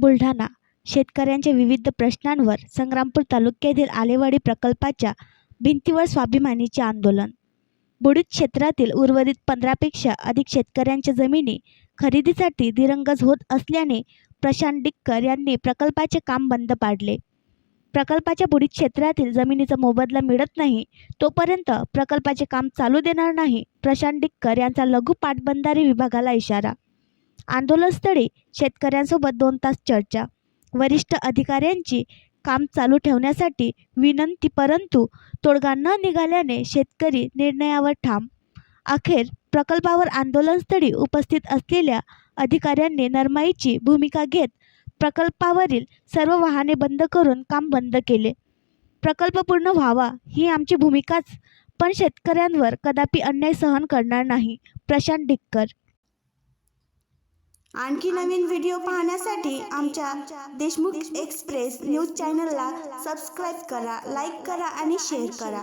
बुलढाणा शेतकऱ्यांच्या विविध प्रश्नांवर संग्रामपूर तालुक्यातील आलेवाडी प्रकल्पाच्या भिंतीवर स्वाभिमानीचे आंदोलन. बुडीत क्षेत्रातील उर्वरित 15पेक्षा अधिक शेतकऱ्यांच्या जमिनी खरेदीसाठी दिरंगाई होत असल्याने प्रशांत डिक्कर यांनी प्रकल्पाचे काम बंद पाडले. प्रकल्पाच्या बुडीत क्षेत्रातील जमिनीचा मोबदला मिळत नाही तोपर्यंत प्रकल्पाचे काम चालू देणार नाही, प्रशांत डिक्कर यांचा लघु पाटबंधारे विभागाला इशारा. आंदोलनस्थळी शेतकऱ्यांसोबत 2 तास चर्चा. वरिष्ठ अधिकाऱ्यांची काम चालू ठेवण्यासाठी विनंती, परंतु तोडगा न निघाल्याने शेतकरी निर्णयावर ठाम. अखेर प्रकल्पावर आंदोलनस्थळी उपस्थित असलेल्या अधिकाऱ्यांनी नरमाईची भूमिका घेत प्रकल्पावरील सर्व वाहने बंद करून काम बंद केले. प्रकल्प पूर्ण व्हावा ही आमची भूमिकाच, पण शेतकऱ्यांवर कदापि अन्याय सहन करणार नाही, प्रशांत डिक्कर. आणखी नवीन व्हिडिओ पाहण्यासाठी आमच्या देशमुख एक्सप्रेस न्यूज चॅनलला सबस्क्राईब करा, लाईक करा आणि शेअर करा.